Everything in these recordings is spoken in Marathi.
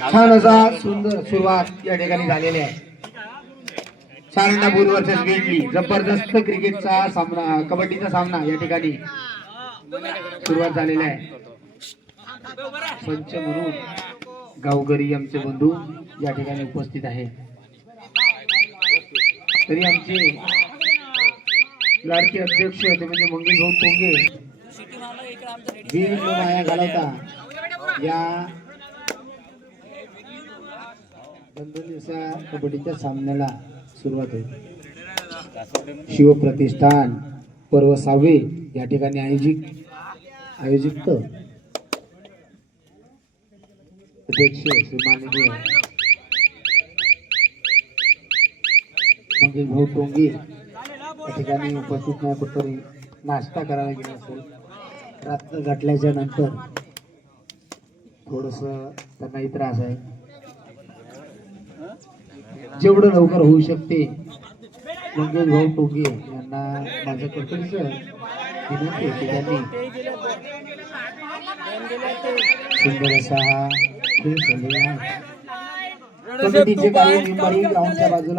छान असा सुंदर सुरुवात या ठिकाणी झालेली आहे. सारंडापूर वर्सेस वेटली जबरदस्त क्रिकेटचा सामना कबड्डीचा सामना या ठिकाणी सुरुवात झालेला आहे. पंच म्हणून गावकरी आमचे बंधू या ठिकाणी उपस्थित आहे तरी आमचे लाडके अध्यक्ष ते म्हणजे मंगेश भाऊ पोंगे वीर माया घालवता या दंडोलीचा कबड्डीच्या सामन्याला सुरुवात होईल. शिवप्रतिष्ठान पर्व सहावे या ठिकाणी आयोजित आयोजित. अध्यक्ष श्री माननीय मंगेश भाऊ टोंगी या ठिकाणी उपस्थित नाही कुठतरी नाश्ता करायला गेला असेल. रात्र गाठल्याच्या नंतर थोडस त्यांनाही त्रास आहे. जेवढं लवकर होऊ शकते मंगेश भाऊ टोंगे यांना माझं कर्तव्य विनंती की त्यांनी सुंदर असा हा खेळ खेळलेला आहे. कमिटीचे ग्राउंडच्या बाजूला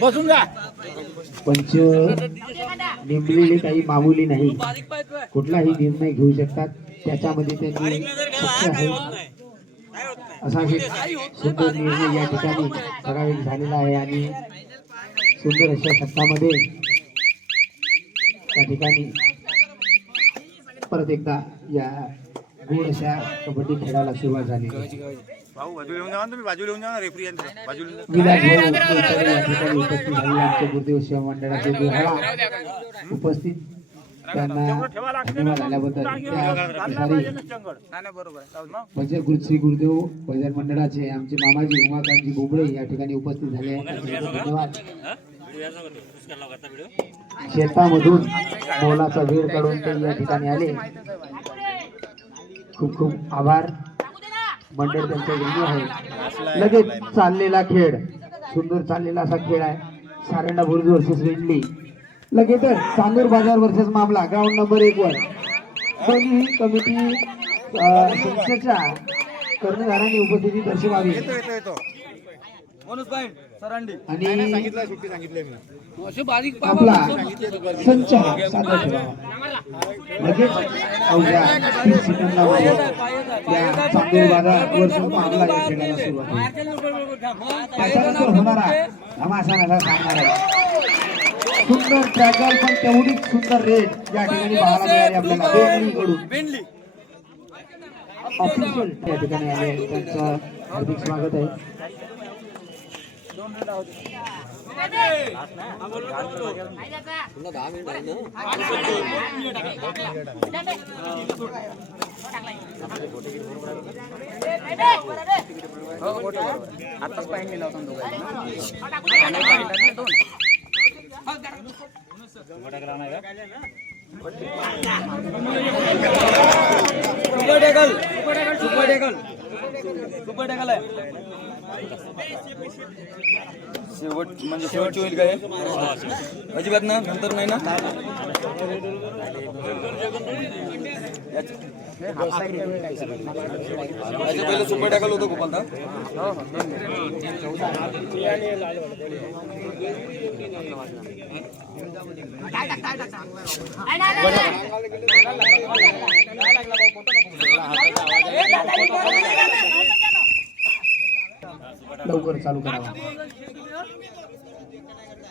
बसून जा. पंच नेमलेले काही मामूली नाही. कुठलाही निर्णय घेऊ शकतात. त्याच्यामध्ये त्यांनी सत्य आहे. असा एक सुंदर निर्णय या ठिकाणी ठराविक झालेला आहे आणि सुंदर अशा शब्दामध्ये त्या ठिकाणी परत एकदा या गोड अशा कबड्डी खेळाला सुरुवात झाली. भाऊ तुम्ही रेफरी उपस्थित आमचे गुरुदेव सेवा मंडळाचे उपस्थित त्यांना गुरु श्री गुरुदेव भजन मंडळाचे आमचे मामाजी उमाकांतजी बोबळे या ठिकाणी उपस्थित झाले. धन्यवाद. शेतामधून मोलाचा वेळ काढून ते या ठिकाणी आले. खूप खूप आभार. मंडळ त्यांच्या घरी आहे. लगेच चाललेला खेळ. सुंदर चाललेला असा खेळ आहे. सारंडा बुरुज वर्सेस वेंडली लगेचच चांदूर बाजार वर्सेस मामला. ग्राउंड नंबर एक वर. दोन्ही कमिटी संस्थेच्या कर्णधारांनी उपस्थिती दर्शवावी. आणि सांगितलं सुट्टी सांगितलं मी. आपला संच सादर ठेवावा लगेच अवघ्या तीस सेकंदामध्ये या चांदूर बाजार वर्सेस मामला या खेळाला सुरुवात होईल. त्याच्यानंतर होणारा घमासानाचा सामना आहे सुंदर ट्रॅकल पण तेवढीच सुंदर रेट या ठिकाणी पाहायला मिळाली आपल्याला. दोन्हीकडून ऑफिशियल या ठिकाणी आले. त्यांचं हार्दिक स्वागत आहे. Super tackle. Super tackle. Super tackle. आहे. शेवट म्हणजे शेवटची होईल काय अजिबात ना नंतर नाही ना? याच्या पहिले सुपर टाकलं होतं गोपालदा. हो, हो. लवकर चालू करावा.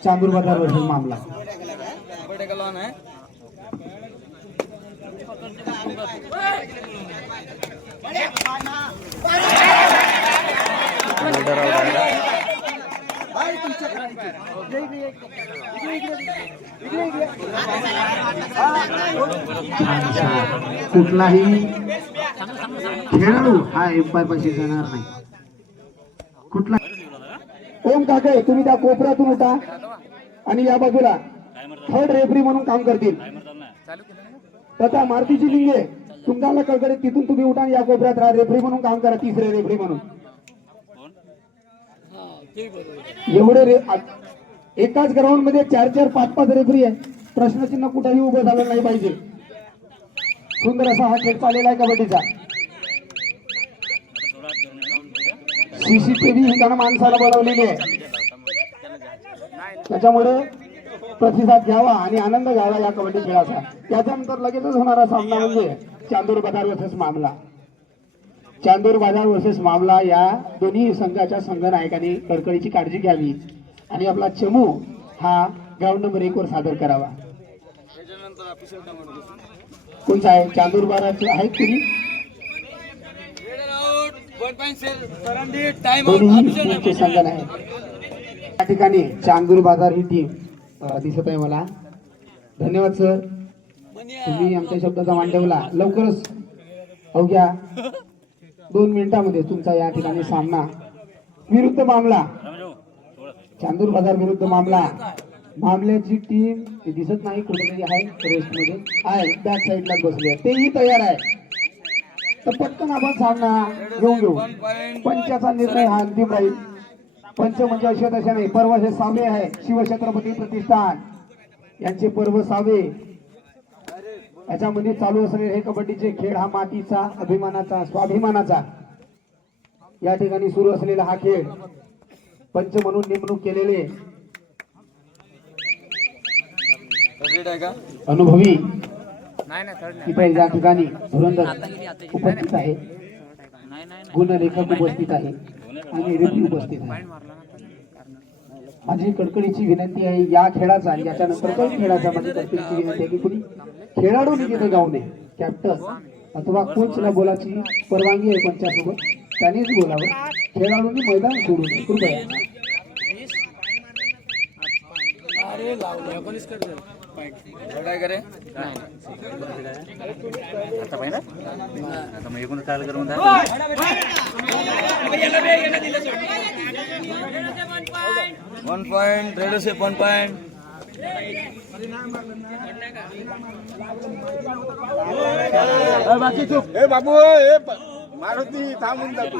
चांदूर बाजार मामला. कुठलाही खेळाडू हा एम्पायर पाशी जाणार नाही. ओम काके तुम्ही त्या कोपऱ्यातून उठा. आणि या बाजूला थर्ड रेफरी म्हणून काम करतील. तथा मारुतीची लिंगे तुमच्याला कळकडे तिथून तुम्ही उठा आणि या कोपऱ्यात राहा. रेफरी म्हणून काम करा तिसरे रेफरी म्हणून. एवढे रे एकाच ग्राउंडमध्ये चार चार पाच पाच रेफरी आहे. प्रश्नचिन्ह कुठेही उभं झालं नाही पाहिजे. सुंदर असा हा खेळ चाललेला आहे कबड्डीचा. सीसीटीव्ही त्यानं माणसाला बनवलेली आहे. त्याच्यामुळे प्रतिसाद घ्यावा आणि आनंद घ्यावा या कबड्डी खेळाचा. त्याच्यानंतर लगेचच होणारा सामना म्हणजे चांदूर बाजार वर्सेस मामला. चांदूर बाजार वर्सेस मामला या दोन्ही संघाच्या संघनायकांनी कडकडीची काळजी घ्यावी आणि आपला चमू हा ग्राउंड नंबर एक वर सादर करावा. कोणता आहे? चांदूर बाजारचे आहेत कुणी? दोन्ही संघन आहे या ठिकाणी चांदूर बाजार ही टीम दिसत आहे मला. धन्यवाद सर तुम्ही आमच्या शब्दाचा मान ठेवला. लवकरच अवघ्या दोन मिनिटांमध्ये तुमचा या ठिकाणी सामना. विरुद्ध मामला. चांदूर बाजार विरुद्ध मामला. मामल्याची टीम ती दिसत नाही कुठेतरी आहे रेस्टमध्ये. आहे बॅक साईडला बसली आहे. तेही तयार आहे. तर पटकन आपण सामना घेऊन घेऊ. पंचाचा निर्णय हा अंतिम राहील. पंच म्हणजे असे तसे नाही पर्व हे सावे आहे. शिवछत्रपती प्रतिष्ठान. यांचे पर्व सावे. याच्यामध्ये चालू असलेले हे कबड्डीचे खेळ हा मातीचा अभिमानाचा स्वाभिमानाचा. या ठिकाणी सुरू असलेला हा खेळ. पंच म्हणून नेमणूक केलेले. रेड अनुभवी इथे या ठिकाणी धुरंधर उपस्थित आहे. गुणलेखक उपस्थित आहे. आणि रेफरी उपस्थित आहे. माझी कडकडीची विनंती आहे या खेळाचा आणि याच्यानंतर काही खेळाचा माझी कडकडीची विनंती आहे की कुणी खेळाडूने तिथे जाऊ नये. कॅप्टन अथवा कोचला बोलायची परवानगी आहे पंचासोबत त्यानेच बोलावं. खेळाडूंनी मैदान सोडू नये. कृपया. आता पाहिजे आता मग एकूण चाल करून वन पॉईंट रेड असे वन पॉईंट ए बाबू ए मारुती थांबून जा तू.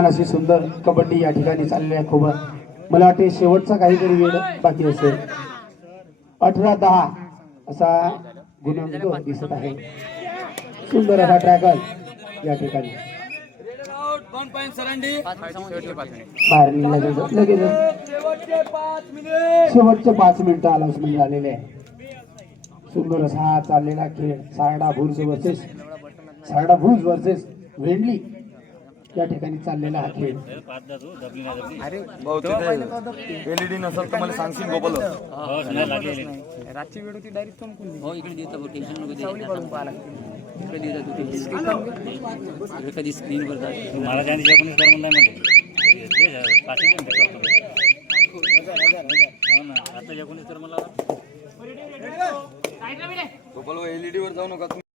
छान अशी सुंदर कबड्डी या ठिकाणी चाललेली आहे खूप. मला वाटते शेवटचा काहीतरी वेळ बाकी असेल. अठरा दहा असा गुणांक दिसत आहे. सुंदर असा ट्रॅकल या ठिकाणी. बाहेर निघाल्याचं लगेच. शेवटचे पाच मिनिटं अनाउन्समेंट झालेले. आहे सुंदर असा चाललेला खेळ. सारडा भुज वर्सेस सारडा भुज वर्सेस वेंडली या ठिकाणी चाललेला हा खेळ भाऊ तिथे एलईडी नसेल तर मला सांगशील गोपाल हो इकडे देतो भाऊ टेन्शन नको दे इकडे देतो तू टेन्शन इकडे कधी स्क्रीनवर जात मला त्यांनी जे. कोणी करमत नाही म्हणजे करतो हो ना आता जे कोणी तर मला गोपाल एलईडी वर जाऊ नका तुम्ही.